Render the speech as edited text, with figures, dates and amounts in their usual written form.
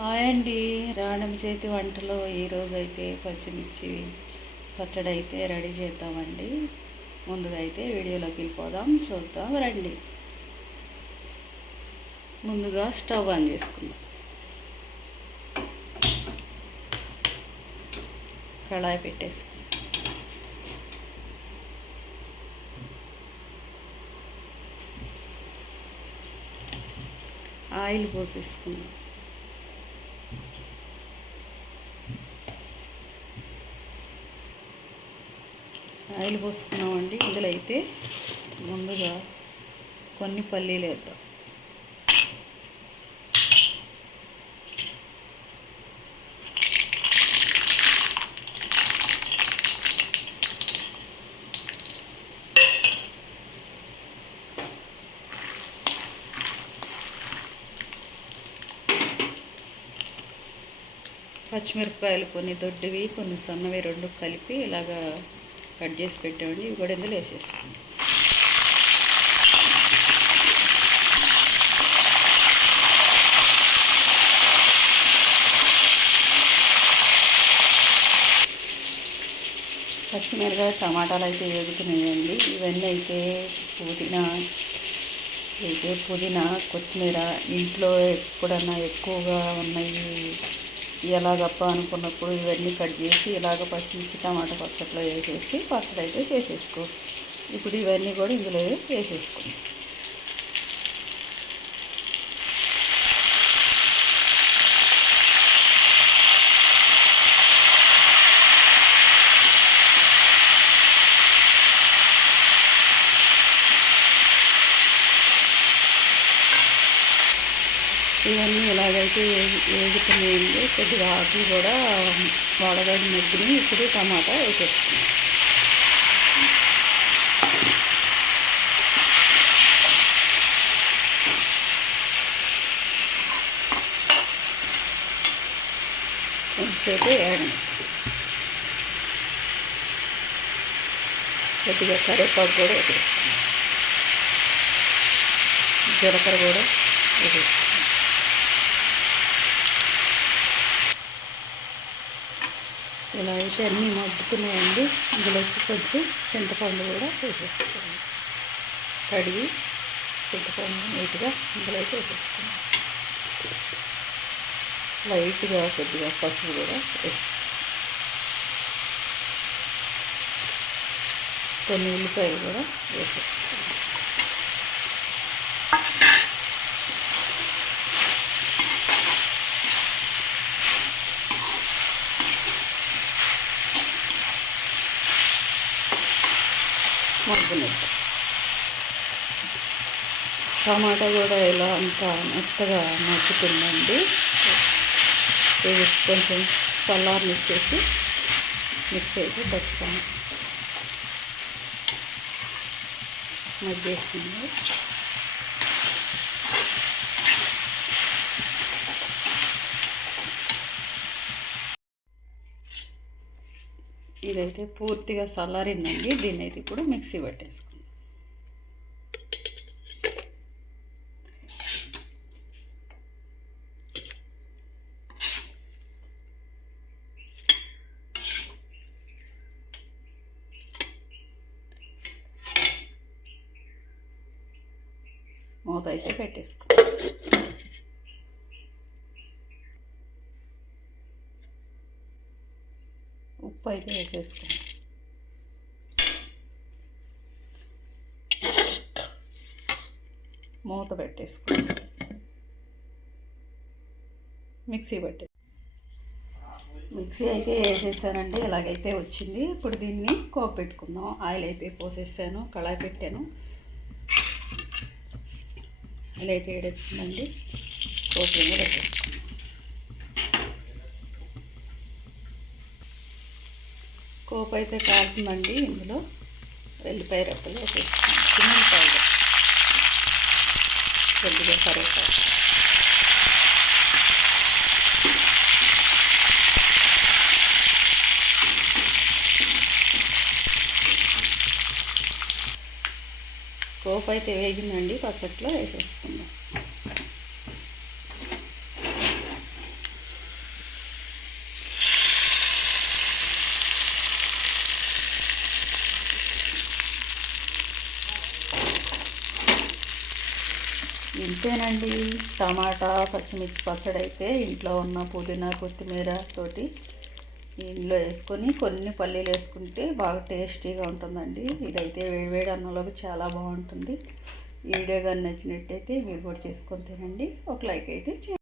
Hi అండి. రాణం చేతి వంటలో ఈరోజైతే పచ్చిమిర్చి పచ్చడి అయితే రెడీ చేద్దామండి. ముందుగా అయితే వీడియోలోకి వెళ్ళిపోదాం, చూద్దాం రండి. ముందుగా స్టవ్ ఆన్ చేసుకుందాం. కళాయి పెట్టేసుకుందాం. ఆయిల్ పోసేసుకుందాం. ఆయిల్ పోసుకున్నామండి. ఇందులో అయితే ముందుగా కొన్ని పల్లీలు వేద్దాం. పచ్చిమిరపకాయలు కొన్ని దొడ్డివి కొన్ని సన్నవి రెండు కలిపి ఇలాగా కట్ చేసి పెట్టామండి. ఇవి కూడా ఇందులో వేసేసుకుందాం. పచ్చిమిరపకాయ టమాటాలు అయితే వేగుతున్నాయండి. ఇవన్నీ అయితే పుదీనా కొత్తిమీర ఇంట్లో ఎప్పుడన్నా ఎక్కువగా ఉన్నాయి ఎలాగప్ప అనుకున్నప్పుడు ఇవన్నీ కట్ చేసి ఇలాగ పచ్చిమిర్చి టమాటా పచ్చట్లో వేసేసి పచ్చడి అయితే చేసేసుకోవచ్చు. ఇప్పుడు ఇవన్నీ కూడా ఇందులో వేసేసుకుంటాం. ఇవన్నీ ఎలాగైతే వేగుతున్నాయండి. కొద్దిగా ఆకులు కూడా వాడగడి మగ్గిని. ఇప్పుడు టమాటా వేసేస్తున్నాం. కొంచెంసేపు వేయండి. కొద్దిగా కరివేపాకు కూడా వేసేస్తున్నాం. జీలకర్ర కూడా వేసేస్తున్నాం. ఇలా అయితే అన్నీ మగ్గుతున్నాయండి. ఇందులోకి కొంచెం చింతపండు కూడా వేసేసుకోండి. కడిగి చింతపండు నీట్గా ఇందులో అయితే వేసేసుకున్నాం. లైట్గా కొద్దిగా పసుపు కూడా వేసుకుంటాం. కొన్ని ఉల్లిపాయలు కూడా వేసేసుకున్నాం. మగ్గునిద్దాం. టమాటా కూడా ఇలా అంతా మెత్తగా మగ్గుతుందండి. ఇది కొంచెం చల్లారనిచ్చేసి మిక్సీ అయితే పెట్టుకోండి. మగ్గేసింది. ఇదైతే పూర్తిగా చల్లారిందండి. దీన్ని అయితే ఇప్పుడు మిక్సీ పట్టేసుకుందాం. మూత అయితే పెట్టేసుకుందాం. ఉప్పు అయితే వేసేసుకుందాం. మూత పెట్టేసుకుందాం. మిక్సీ అయితే వేసేసానండి. ఇలాగైతే వచ్చింది. ఇప్పుడు దీన్ని కోపు పెట్టుకుందాం. ఆయిల్ అయితే పోసేసాను. కళాయి పెట్టాను. ఆయిల్ అయితే వేడెక్కుతుందండి. కోపు పెట్టేసుకుందాం. కోపు అయితే కాలుతుందండి. ఇందులో వెల్లిపాయ రెప్పలు వేసేసుకుందాం. చిన్నపాయలు కొద్దిగా కరివేపాకు. కోపు అయితే వేగిందండి. పచ్చట్లో వేసేసుకుందాం. ఇంతేనండి. టమాటా పచ్చిమిర్చి పచ్చడి అయితే ఇంట్లో ఉన్న పుదీనా కొత్తిమీర తోటి ఇందులో వేసుకొని కొన్ని పల్లీలు వేసుకుంటే బాగా టేస్టీగా ఉంటుందండి. ఇదైతే వేడివేడి అన్నంలోకి చాలా బాగుంటుంది. ఈ వీడియో కానీ నచ్చినట్టయితే మీరు కూడా చేసుకొని తినండి. ఒక లైక్ అయితే చేయండి.